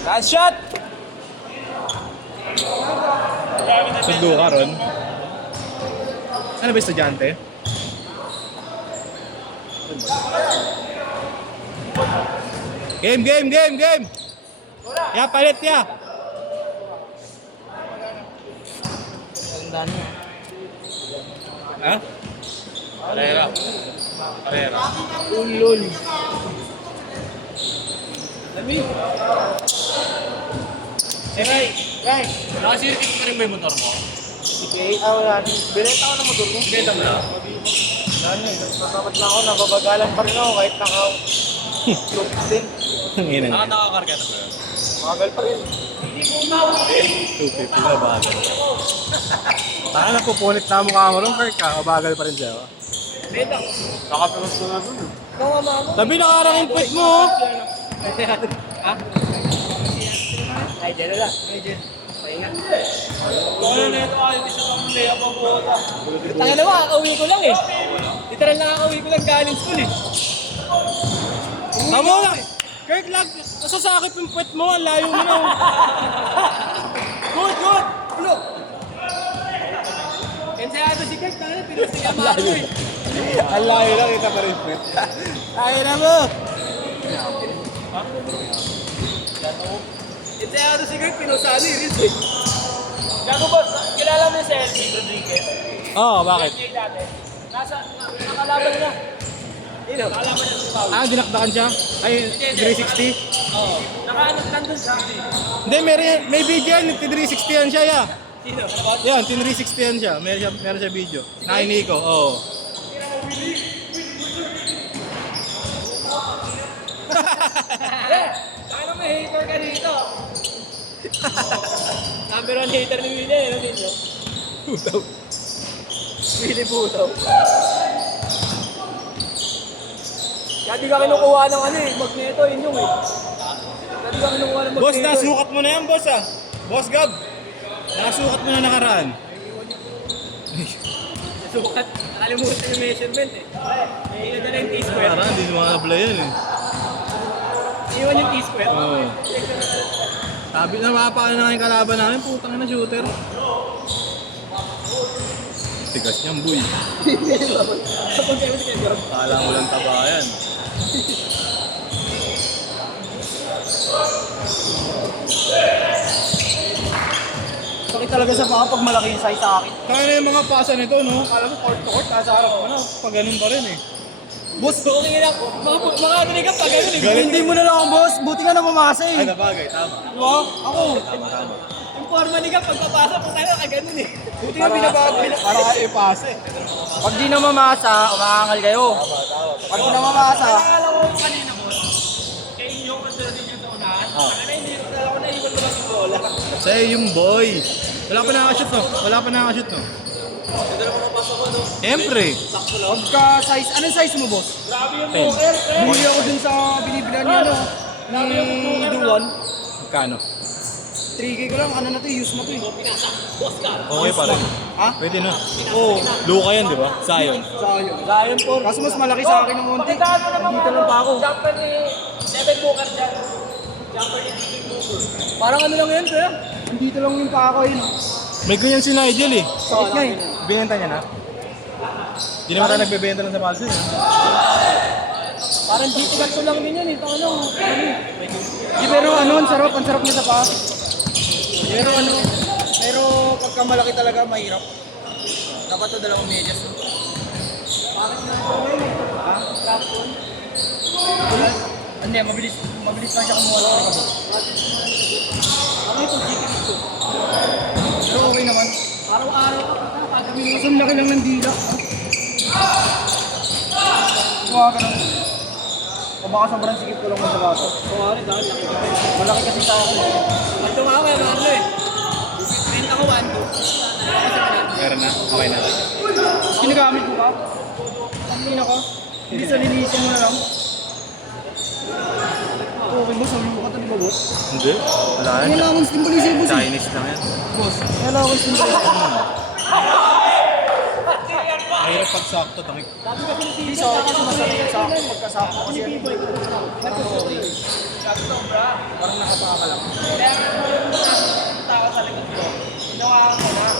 Last shot! Sundo ka ron. Ano ba estudyante? Game! Ya, palit ya! Tandaan mo. Ha? Carrera. Ulol. Dami. Ray. Nakasirtik pa rin ba yung motor mo? Okay, wala. Binenta ko ng motor ko. Benta mo na? Wala na eh. Nagpapapat na ako, nababagalan pa rin ako kahit naka-lupit din. Nakakarga na ba yun? Magal pa rin. 250 na bagal. Taka na pupunit na mukha mo rin, Kirk ka. Mabagal pa rin siya. Benta ko. Nakapilos ko na dun. Ikaw nga mama. Sabi nakarang input mo! Ha? Ay, dyan na lang. Ay, dyan. Pahinga. Ano na ito ay hindi siya pamulaya pa po. Tanga naman, kakauwi ko lang eh. Literal na kakauwi ko lang galing school eh. Tama na! Kirk lang! Nasasakit yung puwet mo, ang layo mo na. Good! Ulo! Kensayado si Kurt, tanga na, pinagsigamaan mo eh. Ang layo lang, kita pa rin puwet. Kaya na mo! Kensayado si Kurt, pinusali, Riz eh. Gago boss, kilala mo si Elsie Rodriguez? Oo, bakit? Elsie dati. Nakalaban niya. Ino? Nakalaban niya sa Pau. Dinakdakan siya? Ay, 360? Oo. Nandun siya. Hindi, may video yan. 360 yan siya, ya. Sino? Yan, 360 yan siya. Meron siya video. Nainig ko, oo. Ano may hater ka dito? Number 1 hater ni Willie, ano dito? Putaw. Willie Putaw. Kaya di ka kinukuha ng ano eh, magneto, yun yung eh. Kaya di ka kinukuha ng magneto. Boss, nasukat mo na yan, boss ah. Boss Gab. Nasukat mo na nakaraan. Sukat, nakalimutan yung measurement eh. May na yung T-square. Nakaraan, di mga nabla yan eh. Iwan yung T-square. Oo. Sabi na mapakain na yung kalaban namin, putang na shooter. Tigas niyang boy. Kapag kayo si Kendra. Kala mo lang tabayan. Sakit talaga sa paa pag malaki yung size sa akin. Kaya na yung mga pasa nito, no? Kala mo court to court, nasa harap mo na. Pag ganun pa rin eh. Boss, okay lang. Mga tuloy ka pag ganun eh. Galit. Hindi mo na lang ang boss. Buti ka na mamasa Ay, eh. nabagay, tama. Diba? Ako. Tama. Yung forma ni ka pagpapasa po tayo ka ganun eh. Buti nga binabago. Para kayo ipasa eh. Pag di na mamasa, umaangal kayo. Pag di na mamasa. Alam ko kanina boss. Kaya inyo consider din yung taunahan. Kaya hindi ko naiwan mo lang yung bola. Sa'yo yung boy. Wala pa nakaka-shoot no? Siyempre. Pagka size, anong size mo boss? Grabe yung poker. Bumili ako dun sa binibilan niya no. Ni Duwan. Magkano? 3K ko lang, ano na to, use mo to eh. Okay pa rin. Ha? Pwede na. Oo. Luka yan, di ba? Zion. Zion po. Kaso mas malaki sa akin ng konti. Dito lang pa ako. Jumper ni Devin Booker dyan. Jumper ni Devin Booker. Parang ano lang yan, sir? Dito lang yung pa ako yun. May ganyan si Nigel eh. Sakit nga eh. Binenta niya na? Hindi naman tayo nagbebenta lang sa Malso eh. Parang dito ganito lang din yan eh. Ito ano. Di pero ano, ang sarap niya sa pa. Pero ano, pero pagka malaki talaga mahirap. Dapat to dalawang medyas. Bakit na ito ngayon? Ha? Trap on? Hindi, mabilis lang siya kumuha ng mga. Ano ito, GK dito? Pero okay naman. Araw-araw ka pa, pagkabili. Kasi laki lang ng dila. Kuha ka lang. O baka sobrang sikip ko lang mo sa baso. Oo, ano dahil laki. Malaki kasi sa akin. Ang tumawa, Marlo eh. Benta ko 1-2. Meron na? Okay na. Ginagamit mo ba? Hindi na ka. Hindi sa linisin mo na lang. Okay boss, ang luka talaga boss. Hindi. Wala yan. Kailangan akong stimulisi boss eh. Chinese lang yan. Boss, kailangan akong stimulisi. Mahirap pag sakto. Tangik. Hindi sa akin kasi masarap sa akin. Pagkasakto kasi yan. Sabi sobra. Parang nakapaka ka lang. Kaya nga yung tao sa likod ko, ginawa ko na.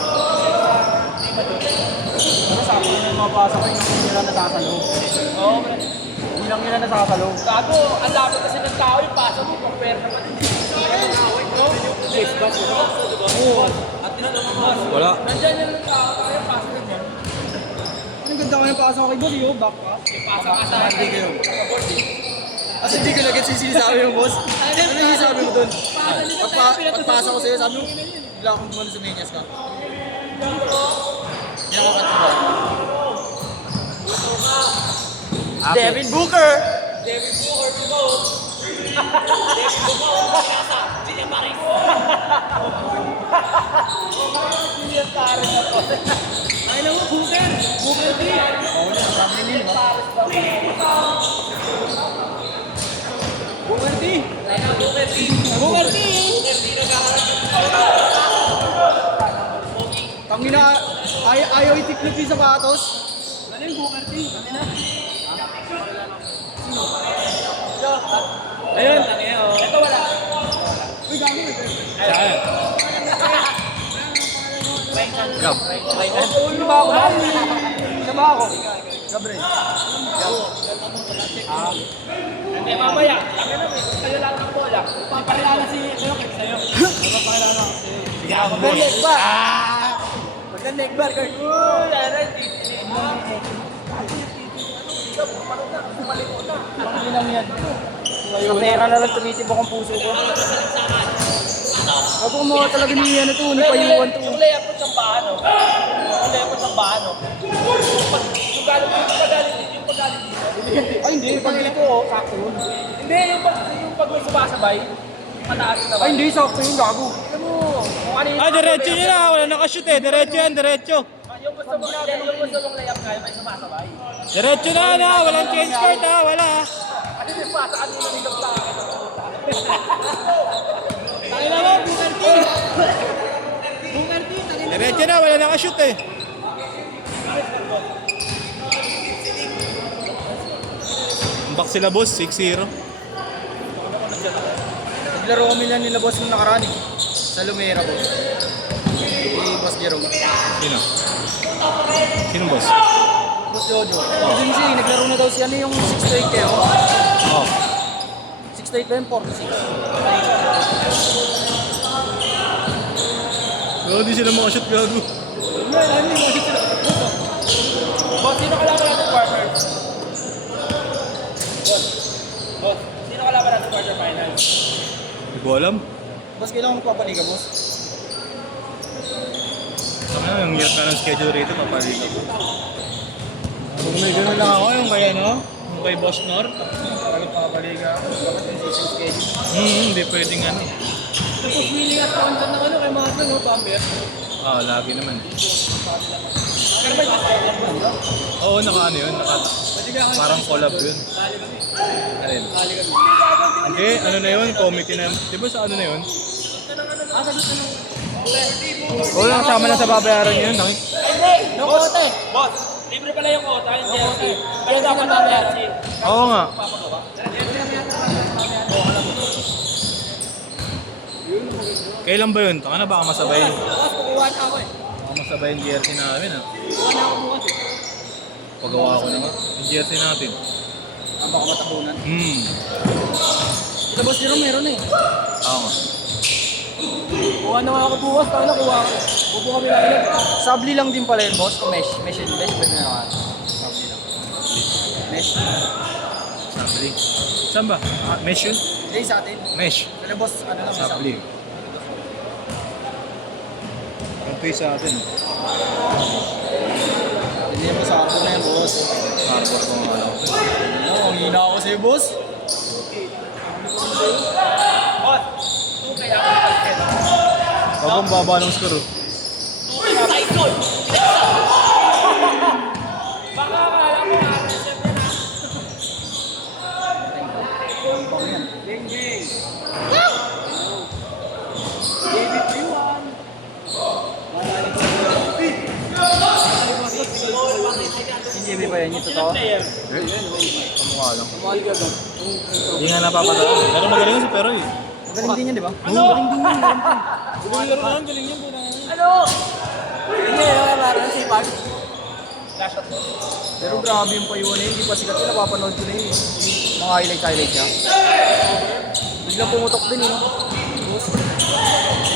Di ba doon? Pero sa akin yung mabasa ko yung hindi nila nasasalo. Oo, pre. Hindi lang nila nasasalo. Gago, ang lapit kasi ng tao yung pasa mo, compare naman. Yes, boss. Oo. At tinanong mo, boss. Wala. Nandyan yan ng tao, kaya yung pasa na yan. Ang ganda ko yung pasa ko kay boss, yung back pass. Yung pasa ka sa Hindi kayo. sa board eh. Kasi hindi ko naging sinasabi yung boss. Ano yung sinasabi mo doon? Pagpasa ko sa'yo, sabi mo, bigla akong gumano sa menyas ka. Hindi ako katuwa. Devin Booker! David Booker, go! David Booker, kasa, Gillian Paris. Gillian Paris na to. Ay na mo, Booker! Booker D! Oo na, sabi nila, no? Booker D! Booker D. Booker D! Booker D naghaharap yung Tangina, ayaw itiklop yung sapatos. Ano yung Booker D? Tangina. Ayun, ito wala. Uy, gano'n eh. Saan? Gab. Sino ba ako? Sino ba ako? Gabriel. Hindi, mamaya. Kami na, may sa'yo lang ang bola. Papakilala si Rocket sa'yo. Papakilala ko sa'yo. Sige ako, boss. Magandang leg bar. Magandang leg bar, Kurt. Hindi lang yan. Sa pera na lang tumitibok ang puso ko. Ako mo talaga ni ano to, ni payuwan to. Yung layup mo sa baano. Yung layup mo sa baano. Yung pagalit dito. Ay hindi, pag dito oh, sakto yun. Hindi, yung pag may sumasabay, mataas na ba? Ay hindi, sakto yun, gago. Alam mo, kung ano yung... Ah, diretso yun ah. Wala nakashoot eh. Diretso yan, diretso. Yung gusto mong layup kaya may sumasabay. Diretso na na. Walang change card ah. Wala ah. Kasi may pasaan mo ng hingap sa akin. Tayo na mo, Booker T. Booker T, tayo na. Diretso na. Wala nakashoot eh. Ambak sila boss. 6-0. Naglaro kami lang nila boss nung nakaraan eh. Sa Lumera boss. Si Boss Jerome. Sino? Sino boss? Boss Jojo. Dun siya, naglaro na daw siya ano yung 6 to 8 kayo. Oh. 6 to 8 ba yun? 4 to 6. Oh, di sila makashoot gago. Boss, sino kalaban natin quarters? Boss, sino kalaban natin quarterfinals? Hindi ko alam. Boss, kailangan magpapaliga boss. Ano, yung hirap na ng schedule rito, papaliga ko. Kung may gano'n lang ako, yung kay ano, yung kay Boss Nor. Talagang papapaliga ako. Bakit yung season schedule? Hindi pwedeng ano. Tapos willing at counter ng ano kay Martin, no? Bamber. Ah, lagi naman. Pero ba yung Oo, naka ano yun, naka parang collab yun. Alin? Hindi, ano na yun, committee na yun. Di ba sa ano na yun? Oo, nakasama na sa babayaran yun. Hindi! No kote! Boss, libre pala yung kota, yung jersey. Pero dapat babayaran si... Oo nga. Kailan ba yun? Taka na baka masabay. Boss, kukuha na ako eh. Baka masabay yung jersey namin ah. Kukuha na ako bukas eh. Pagawa ko naman. Yung jersey natin. Ang baka matakunan. Ito boss Jerome, meron eh. Oo nga. Kukuha na nga ako bukas, tayo na kuha ka. Bubo kami lang yun. Sabli lang din pala yun boss. O mesh. Mesh ba na naman? Sabli lang. Mesh. Sabli. Saan ba? Ah, mesh yun? Hindi sa atin. Mesh. Pero boss, ano lang Sabli. Ito yung sa atin. Hindi mo sa akin na yan boss. Harbor ko nga lang. Oo, ang hina ako sa'yo boss. Boss, 2K ako yung basket. Huwag kong baba ng score. 2K ako. Cycle! Baka akala mo nga, reserve yan ha. Ding ding. David Yuan. Hindi ba yan yung totoo? Player. Eh? Kamukha lang. Mahal ka doon. Hindi nga napapataan. Pero magaling si Pero eh. Galing din yan, di ba? Ano? Galing din yan. Galing laro naman, galing yan. Ano? Hindi, parang sipag. Flash shot mo. Pero grabe yung payuan na yun. Hindi pa sikat yun. Napapanood ko na yun. Mga highlight niya. Biglang pumutok din yun. Yung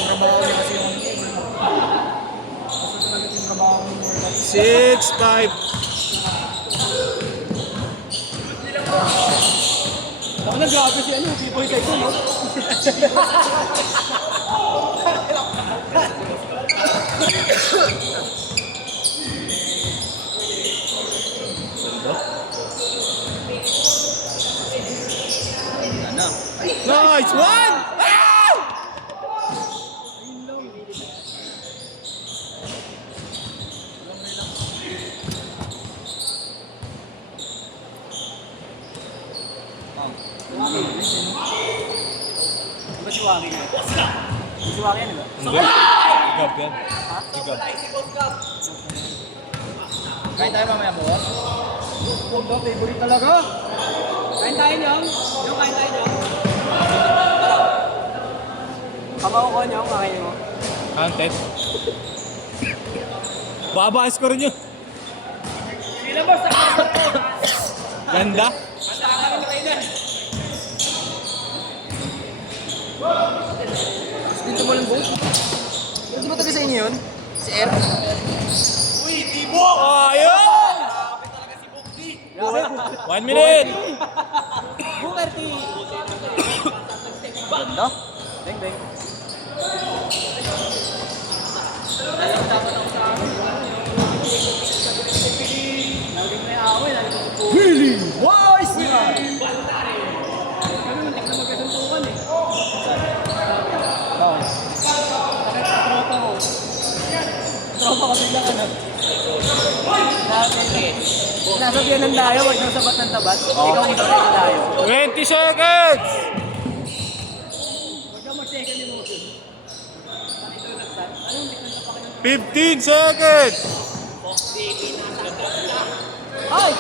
trabaho niya kasi yung... Yung trabaho niya. 6-5. Ako na grabe si ano, P-boy kayo, no? Nice one! Di ba si Waki nga? Si Waki yan, di ba? Hindi. Igab yan. Igab. Kain tayo mamaya mo, boss. Huwag daw, favorite talaga. Kain tayo niyo. Yung kain tayo niyo. Kamao ko niyo, kakain mo. Hunted. Baba ang score nyo. Nilabas na ako. Ganda. Basta kakaroon na kayo na. Dito mo lang, boss. Hindi ba taga sa inyo yun? Si R? Uy, Tibok! Ayun! Grabe talaga si Bukti. 1 minute! Booker T! Ganda? Bang, bang. Laging may away, laging po. Willie! Boys! Kami muntik na magkasuntukan eh. Oo. Tropa ko. Tropa ko bigla ka na. Nasabihan ng tayo, wag nang sabat ng tabat. Ikaw ang sabihan ng tayo. 20 seconds! Huwag kang mag-second emotion. 15 seconds! Ay!